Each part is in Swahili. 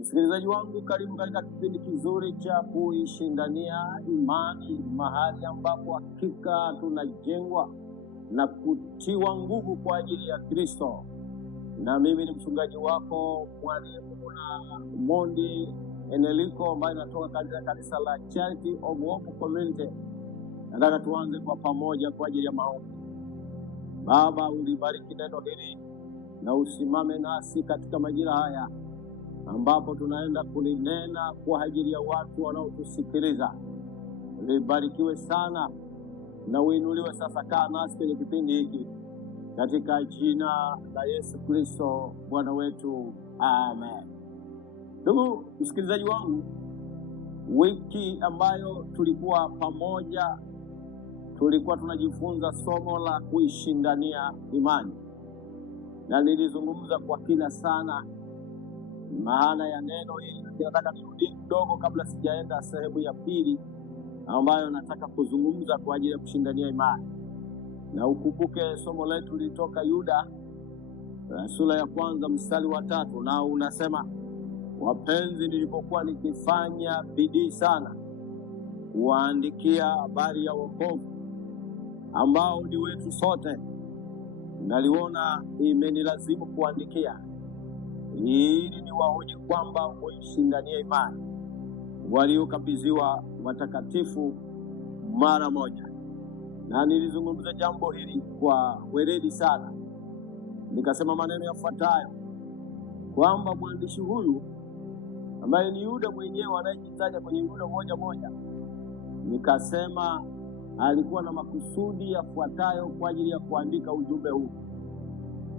Msikilizaji wangu, karibu katika kipindi kizuri cha kuishindania imani, mahali ambapo hakika tunajengwa na kutiwa nguvu kwa ajili ya Kristo. Na mimi ni mchungaji wako Mwalimu Mondi Eneliko, ambaye natoka katika kanisa la Charity of Hope Community. Nataka tuanze kwa pamoja kwa ajili ya maombi. Baba, ulibariki neno hili na usimame nasi katika majira haya ambapo tunaenda kulinena kwa ajili ya watu wanaotusikiliza. Libarikiwe sana na uinuliwe sasa. Kaa nasi kwenye kipindi hiki katika jina la Yesu Kristo Bwana wetu, amen. Ndugu msikilizaji wangu, wiki ambayo tulikuwa pamoja tulikuwa tunajifunza somo la kuishindania imani, na nilizungumza kwa kina sana maana ya neno hili. Nataka nirudi kidogo kabla sijaenda sehemu ya pili ambayo nataka kuzungumza kwa ajili ya kushindania imani. Na ukumbuke somo letu lilitoka Yuda sura ya 1 mstari wa 3, na unasema, wapenzi, nilipokuwa nikifanya bidii sana kuwaandikia habari ya wokovu ambao ni wetu sote, naliona imenilazimu kuandikia ili niwaonye kwamba waishindania imani waliokabidhiwa watakatifu mara moja. Na nilizungumza jambo hili kwa weledi sana, nikasema maneno yafuatayo, kwamba mwandishi huyu ambaye ni Yuda mwenyewe anayejitaja kwenye Yuda 1:1, nikasema alikuwa na makusudi yafuatayo kwa ajili ya kuandika ujumbe huu.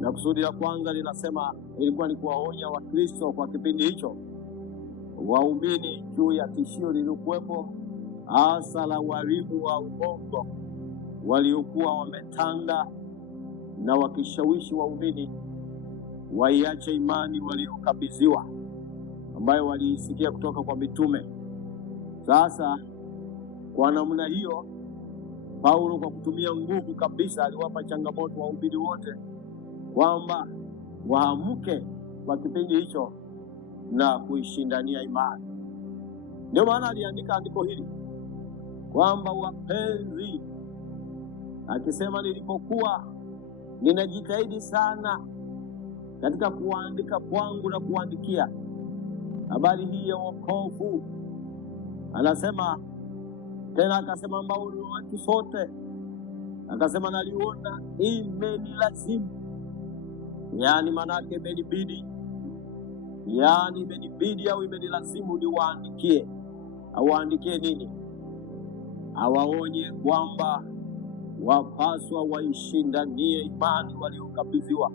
Na kusudi la kwanza linasema ilikuwa ni kuwaonya Wakristo kwa kipindi hicho, waumini, juu ya tishio lililokuwepo hasa la walimu wa uongo waliokuwa wametanda na wakishawishi waumini waiache imani waliokabidhiwa, ambayo waliisikia kutoka kwa mitume. Sasa kwa namna hiyo, Paulo kwa kutumia nguvu kabisa aliwapa changamoto waumini wote kwamba waamke kwa kipindi hicho na kuishindania imani. Ndio maana aliandika andiko hili kwamba, wapenzi, akisema nilipokuwa ninajitahidi sana katika kuandika kwangu na kuandikia habari hii ya wokovu, anasema tena, akasema ambao ni watu sote, akasema naliona imenilazimu, yaani manake imenibidi, yaani imenibidi au imenilazimu niwaandikie. Awaandikie nini? Awaonye kwamba wapaswa waishindanie imani waliokabidhiwa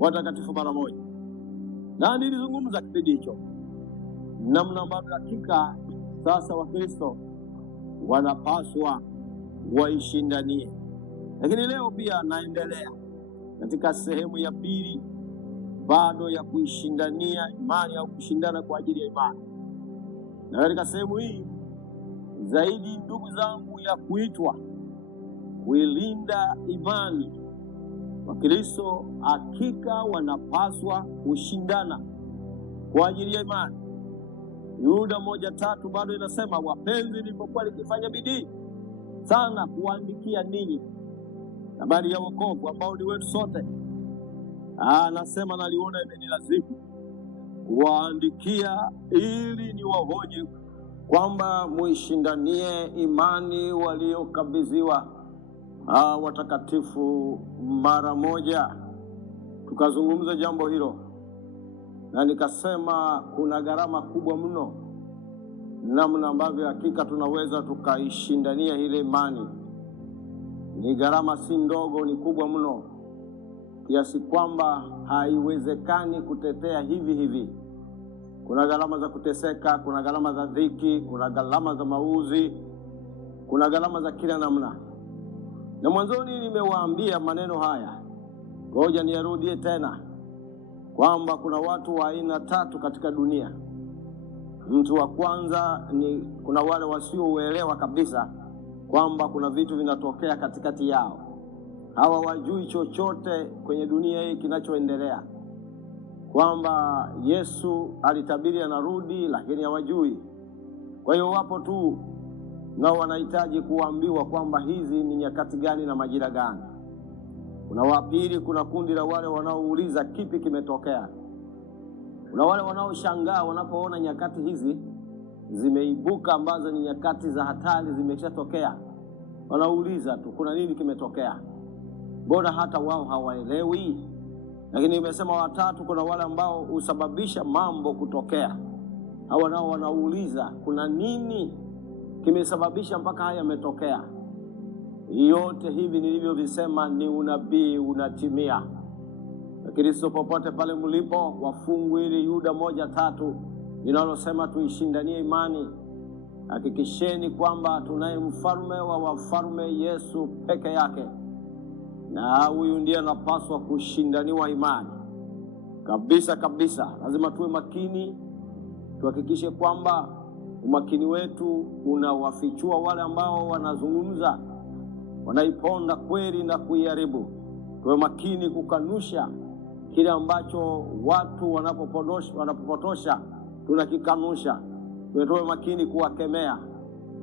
watakatifu mara moja. Na nilizungumza kipindi hicho namna ambavyo hakika sasa Wakristo wanapaswa waishindanie. Lakini leo pia naendelea katika sehemu ya pili bado ya kuishindania imani au kushindana kwa ajili ya imani. Na katika sehemu hii zaidi, ndugu zangu, ya kuitwa kuilinda imani, Wakristo hakika wanapaswa kushindana kwa ajili ya imani. Yuda 1:3 bado inasema, wapenzi, nilipokuwa nikifanya bidii sana kuandikia ninyi habari ya wokovu ambao ni wetu sote, anasema naliona imenilazimu kuwaandikia ili niwaonye kwamba muishindanie imani waliokabidhiwa watakatifu mara moja. Tukazungumza jambo hilo na nikasema kuna gharama kubwa mno namna ambavyo hakika tunaweza tukaishindania ile imani. Ni gharama si ndogo, ni kubwa mno, kiasi kwamba haiwezekani kutetea hivi hivi. Kuna gharama za kuteseka, kuna gharama za dhiki, kuna gharama za mauzi, kuna gharama za kila namna. Na mwanzoni nimewaambia maneno haya, ngoja niyarudie tena, kwamba kuna watu wa aina 3 katika dunia. Mtu wa kwanza ni kuna wale wasiouelewa kabisa kwamba kuna vitu vinatokea katikati yao. Hawa wajui chochote kwenye dunia hii kinachoendelea. kwamba Yesu alitabiri anarudi, lakini hawajui. Kwa hiyo wapo tu nao wanahitaji kuambiwa kwamba hizi ni nyakati gani na majira gani. Kuna wapili, kuna kundi la wale wanaouliza kipi kimetokea. Kuna wale wanaoshangaa wanapoona nyakati hizi zimeibuka ambazo ni nyakati za hatari zimeshatokea. Wanauliza tu kuna nini kimetokea? Mbona hata wao hawaelewi? Lakini nimesema watatu, kuna wale ambao husababisha mambo kutokea. Hawa nao wanauliza kuna nini kimesababisha mpaka haya yametokea. Yote hivi nilivyovisema ni unabii unatimia. Kristo, popote pale mlipo, wafungu hili Yuda 1:3 linalosema tuishindanie imani, hakikisheni kwamba tunaye mfalme wa wafalme, Yesu peke yake, na huyu ndiye anapaswa kushindaniwa imani kabisa kabisa. Lazima tuwe makini, tuhakikishe kwamba umakini wetu unawafichua wale ambao wanazungumza, wanaiponda kweli na kuiharibu. Tuwe makini kukanusha kile ambacho watu wanapopotosha, tunakikanusha. Tuwe makini kuwakemea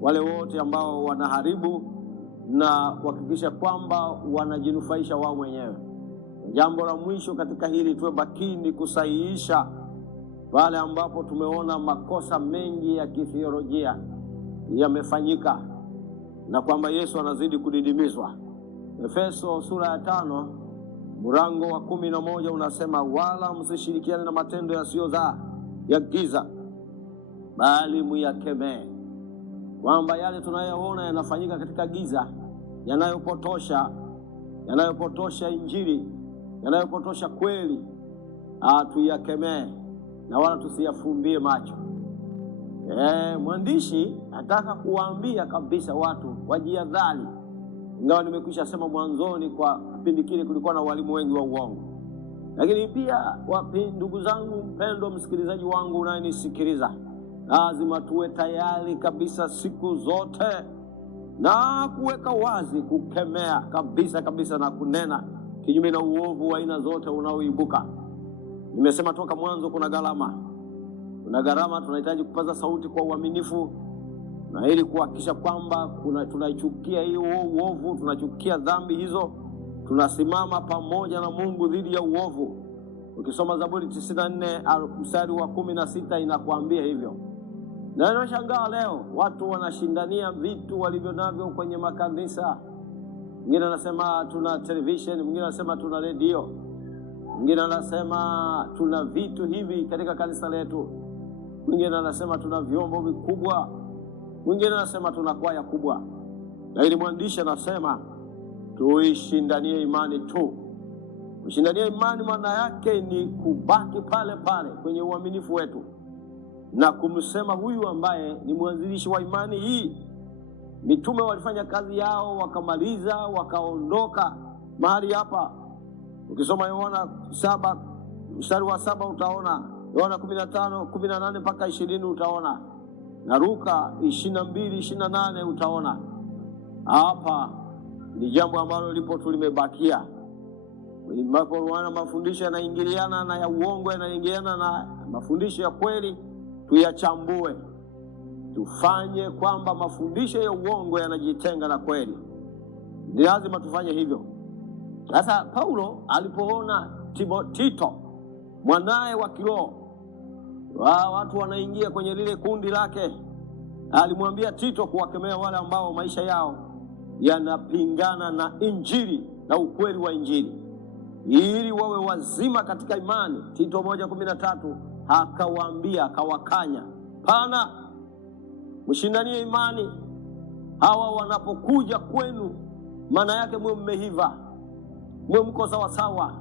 wale wote ambao wanaharibu na kuhakikisha kwamba wanajinufaisha wao wenyewe. Jambo la mwisho katika hili, tuwe makini kusahihisha pale ambapo tumeona makosa mengi ya kithiolojia yamefanyika na kwamba Yesu anazidi kudidimizwa. Efeso sura ya 5 mlango wa 11 unasema, wala msishirikiane na matendo yasiyozaa ya giza, bali muyakemee. Kwamba yale tunayoona yanafanyika katika giza, yanayopotosha Injili, yanayopotosha kweli, tuyakemee na wala tusiyafumbie macho. Mwandishi nataka kuwaambia kabisa watu wajihadhari. Ingawa nimekwisha sema mwanzoni, kwa kipindi kile kulikuwa na walimu wengi wa uongo. Lakini pia ndugu zangu, mpendwa msikilizaji wangu unayenisikiliza, lazima tuwe tayari kabisa siku zote na kuweka wazi, kukemea kabisa kabisa na kunena kinyume na uovu wa aina zote unaoibuka. Nimesema toka mwanzo kuna gharama. Tunahitaji kupaza sauti kwa uaminifu, na ili kuhakikisha kwamba tunaichukia hiyo uovu, tunachukia dhambi hizo, tunasimama pamoja na Mungu dhidi ya uovu. Ukisoma Zaburi 94 mstari wa 16 inakuambia hivyo. Na nashangaa leo watu wanashindania vitu walivyo navyo kwenye makanisa. Mwingine anasema tuna television, mwingine anasema tuna radio, mwingine anasema tuna vitu hivi katika kanisa letu, mwingine anasema tuna vyombo vikubwa, mwingine anasema tuna kwaya kubwa. Lakini mwandishi anasema tuishindanie imani tu. Kushindania imani maana yake ni kubaki pale pale kwenye uaminifu wetu na kumsema huyu ambaye ni mwanzilishi wa imani hii. Mitume walifanya kazi yao, wakamaliza, wakaondoka mahali hapa. Ukisoma Yohana 7 mstari wa 7 utaona, Yohana 15:18 mpaka 20 utaona, na Luka 22:28 utaona. Hapa ni jambo ambalo lipo tu limebakia. Wana mafundisho yanaingiliana na ya uongo, yanaingiliana na mafundisho ya kweli, tuyachambue. Tufanye kwamba mafundisho ya uongo yanajitenga na kweli. Ni lazima tufanye hivyo. Sasa Paulo alipoona Tito mwanae wa kiroho, watu wanaingia kwenye lile kundi lake, alimwambia Tito kuwakemea wale ambao maisha yao yanapingana na Injili na ukweli wa Injili, ili wawe wazima katika imani. Tito 1:13 akawaambia, akawakanya, pana mshindanie imani. Hawa wanapokuja kwenu, maana yake mwe mmeiva, mwe mko sawasawa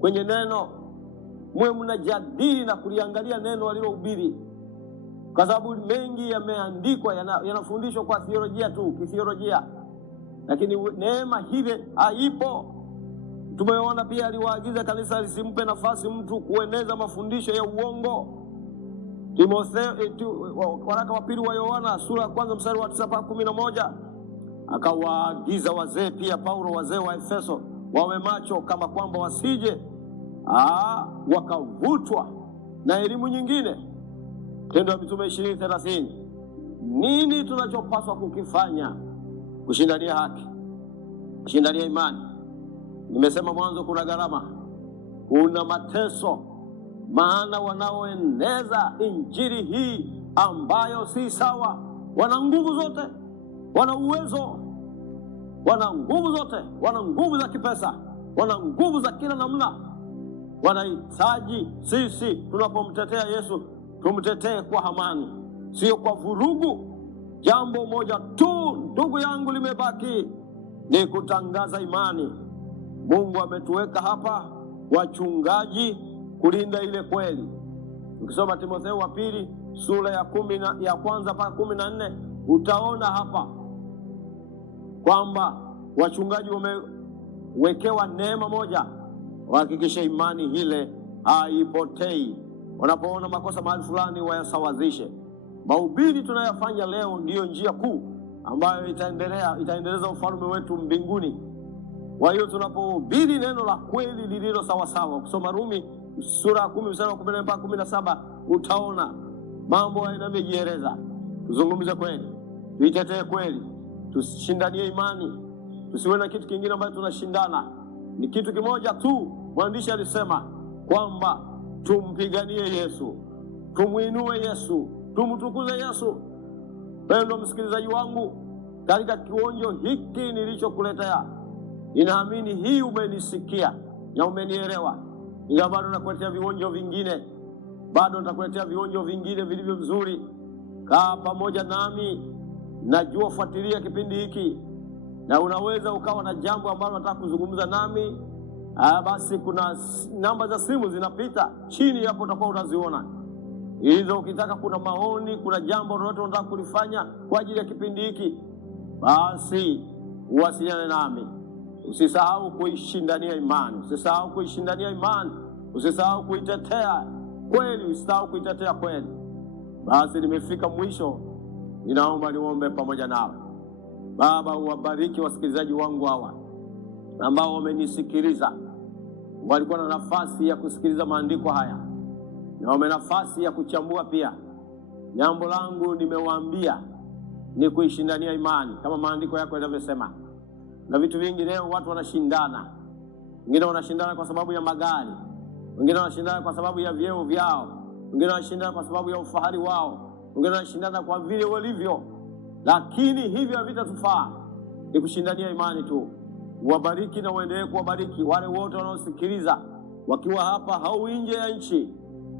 kwenye neno, mwe mnajadili na kuliangalia neno walilohubiri, kwa sababu mengi yameandikwa yanafundishwa kwa theolojia tu, kithiolojia, lakini neema hile haipo. Tumeona pia aliwaagiza kanisa lisimpe nafasi mtu kueneza mafundisho ya uongo. Waraka wa pili wa Yohana sura ya 1 mstari wa 9 mpaka 11, akawaagiza wazee pia Paulo, wazee wa Efeso, wawe macho, kama kwamba wasije wakavutwa na elimu nyingine. Tendo la Mitume 20:30. Nini tunachopaswa kukifanya kushindania haki, kushindania imani? Nimesema mwanzo, kuna gharama, kuna mateso, maana wanaoeneza injili hii ambayo si sawa wana nguvu zote, wana uwezo, wana nguvu zote, wana nguvu za kipesa, wana nguvu za kila namna. Wanahitaji sisi tunapomtetea Yesu tumtetee kwa amani, sio kwa vurugu. Jambo moja tu, ndugu yangu, limebaki ni kutangaza imani. Mungu ametuweka hapa wachungaji kulinda ile kweli. Ukisoma Timotheo wa pili sura ya 1 mpaka 14 utaona hapa kwamba wachungaji wamewekewa neema moja, wahakikishe imani ile haipotei. Wanapoona makosa mahali fulani wayasawazishe. Mahubiri tunayofanya leo ndiyo njia kuu ambayo itaendeleza ufalme wetu mbinguni. Kwa hiyo tunapohubiri neno la kweli lililo sawasawa, kusoma Rumi sura ya 10 mstari wa 14 mpaka 17 utaona mambo yanavyojieleza. Tuzungumze kweli, tuitetee kweli, tushindanie imani, tusiwe na kitu kingine ambacho tunashindana. Ni kitu kimoja tu. Mwandishi alisema kwamba tumpiganie Yesu, tumuinue Yesu, tumtukuze Yesu. Mpendwa msikilizaji wangu, katika kionjo hiki nilichokuletea, ninaamini hii umenisikia na umenielewa. Ingawa bado nakuletea vionjo vingine, bado nitakuletea vionjo vingine vilivyo vizuri. Kaa pamoja nami, najua fuatilia kipindi hiki, na unaweza ukawa na jambo ambalo unataka kuzungumza nami. Basi kuna namba za simu zinapita chini hapo, utakuwa unaziona hizo. Ukitaka, kuna maoni, kuna jambo lolote unataka kulifanya kwa ajili ya kipindi hiki, basi uwasiliane nami. Usisahau kuishindania imani, usisahau kuishindania imani, usisahau kuitetea kweli, usisahau kuitetea kweli. Basi nimefika mwisho, ninaomba niombe pamoja nawe. Baba, uwabariki wasikilizaji wangu hawa ambao wamenisikiliza, walikuwa na nafasi ya kusikiliza maandiko haya na wame nafasi ya kuchambua pia. Jambo langu nimewaambia ni kuishindania imani kama maandiko yako yanavyosema. Na vitu vingi leo watu wanashindana. Wengine wanashindana kwa sababu ya magari, wengine wanashindana kwa sababu ya vyeo vyao, wengine wanashindana kwa sababu ya ufahari wao, wengine wanashindana kwa vile walivyo. Lakini hivyo havitatufaa, ni kushindania imani tu. Wabariki na uendelee kuwabariki wale wote wanaosikiliza wakiwa hapa au nje ya nchi.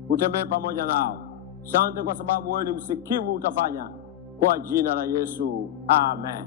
Utembee pamoja nao. Asante kwa sababu wewe ni msikivu, utafanya. Kwa jina la Yesu, amen.